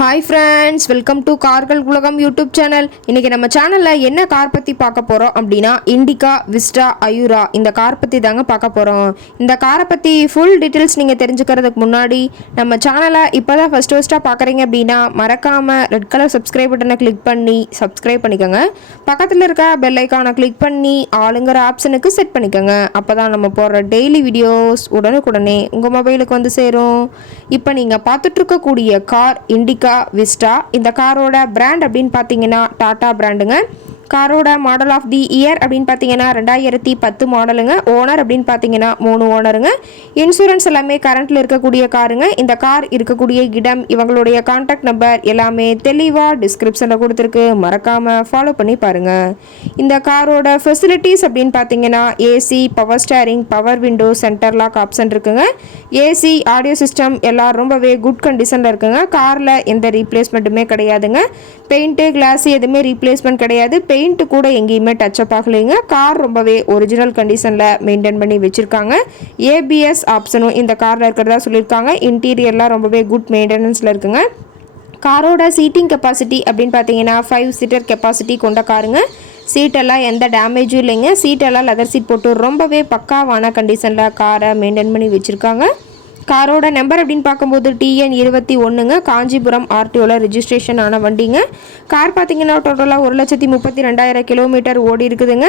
Hi friends, welcome to கார்கள் உலகம் YouTube channel. இன்றைக்கி நம்ம சேனலில் என்ன கார் பற்றி பார்க்க போகிறோம் அப்படின்னா இண்டிகா விஸ்டா அயூரா இந்த கார் பற்றி தாங்க பார்க்க போகிறோம். இந்த காரை பற்றி ஃபுல் டீட்டெயில்ஸ் நீங்கள் தெரிஞ்சுக்கிறதுக்கு முன்னாடி நம்ம சேனலை இப்போ தான் ஃபஸ்ட்டாக பார்க்குறீங்க அப்படின்னா மறக்காமல் ரெட் கலர் சப்ஸ்கிரைப் பட்டனை கிளிக் பண்ணி சப்ஸ்கிரைப் பண்ணிக்கோங்க. பக்கத்தில் இருக்க பெல் ஐக்கானை கிளிக் பண்ணி ஆளுங்கிற ஆப்ஷனுக்கு செட் பண்ணிக்கோங்க. அப்போ தான் நம்ம போடுற டெய்லி வீடியோஸ் உடனுக்குடனே உங்கள் மொபைலுக்கு வந்து சேரும். இப்போ நீங்கள் பார்த்துட்ருக்கக்கூடிய கார் இண்டிகா விஸ்டா. இந்த காரோட பிராண்ட் அப்படின்னு பார்த்தீங்கன்னா டாடா பிராண்டுங்க. காரோட மாடல் ஆஃப் தி இயர் அப்படின்னு பார்த்தீங்கன்னா 2010 மாடலுங்க. ஓனர் அப்படின்னு பார்த்தீங்கன்னா 3 ஓனருங்க. இன்சூரன்ஸ் எல்லாமே கரண்ட்டில் இருக்கக்கூடிய காருங்க. இந்த கார் இருக்கக்கூடிய இடம், இவங்களுடைய கான்டாக்ட் நம்பர் எல்லாமே தெளிவாக டிஸ்கிரிப்ஷனில் கொடுத்துருக்கு. மறக்காமல் ஃபாலோ பண்ணி பாருங்கள். இந்த காரோட ஃபெசிலிட்டிஸ் அப்படின்னு பார்த்தீங்கன்னா AC, power steering, power window, center lock option இருக்குங்க. ஏசி, ஆடியோ சிஸ்டம் எல்லாம் ரொம்பவே குட் கண்டிஷனில் இருக்குங்க. காரில் எந்த ரீப்ளேஸ்மெண்ட்டுமே கிடையாதுங்க. பெயிண்ட்டு, கிளாஸ் எதுவுமே ரீப்ளேஸ்மெண்ட் கிடையாது. பெயிண்ட் கூட எங்கேயுமே டச்சப் ஆகலைங்க. கார் ரொம்பவே ஒரிஜினல் கண்டிஷனில் மெயின்டைன் பண்ணி வச்சுருக்காங்க. ஏபிஎஸ் ஆப்ஷனும் இந்த காரில் இருக்கிறதா சொல்லியிருக்காங்க. இன்டீரியர்லாம் ரொம்பவே குட் மெயின்டெனன்ஸில் இருக்குங்க. காரோட சீட்டிங் கெப்பாசிட்டி அப்படின்னு பார்த்தீங்கன்னா 5 சீட்டர் கெப்பாசிட்டி கொண்ட காருங்க. சீட்டெல்லாம் எந்த டேமேஜும் இல்லைங்க. சீட்டெல்லாம் லெதர் சீட் போட்டு ரொம்பவே பக்காவான கண்டிஷனில் காரை மெயின்டைன் பண்ணி வச்சுருக்காங்க. காரோட நம்பர் அப்படின்னு பார்க்கும்போது TN 21ங்க. காஞ்சிபுரம் ஆர்டிஓவில் ரிஜிஸ்ட்ரேஷன் ஆன வண்டிங்க. கார் பார்த்தீங்கன்னா டோட்டலாக 1,32,000 கிலோமீட்டர் ஓடி இருக்குதுங்க.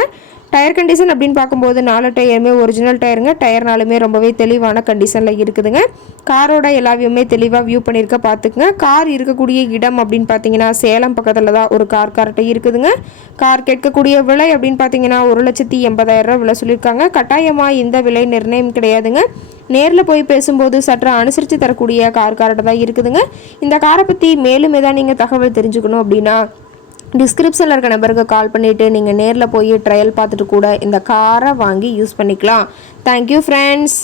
டயர் கண்டிஷன் அப்படின்னு பார்க்கும்போது 4 டயருமே ஒரிஜினல் டயருங்க. டயர்னாலுமே ரொம்பவே தெளிவான கண்டிஷனில் இருக்குதுங்க. காரோட எல்லா வியூமே தெளிவாக வியூ பண்ணியிருக்க பார்த்துக்குங்க. கார் இருக்கக்கூடிய இடம் அப்படின்னு பார்த்தீங்கன்னா சேலம் பக்கத்தில் தான் ஒரு கார் கரெக்டாக இருக்குதுங்க. கார் கேட்கக்கூடிய விலை அப்படின்னு பார்த்தீங்கன்னா 1,80,000 விலை சொல்லியிருக்காங்க. கட்டாயமாக இந்த விலை நிர்ணயம் கிடையாதுங்க. நேரில் போய் பேசும்போது சற்று அனுசரித்து தரக்கூடிய கார்கிட்ட தான் இருக்குதுங்க. இந்த காரை பற்றி மேலும் ஏதாவது நீங்கள் தகவல் தெரிஞ்சுக்கணும் அப்படின்னா டிஸ்கிரிப்ஷனில் இருக்க நம்பருக்கு கால் பண்ணிவிட்டு நீங்கள் நேரில் போய் ட்ரையல் பார்த்துட்டு கூட இந்த காரை வாங்கி யூஸ் பண்ணிக்கலாம். Thank you friends.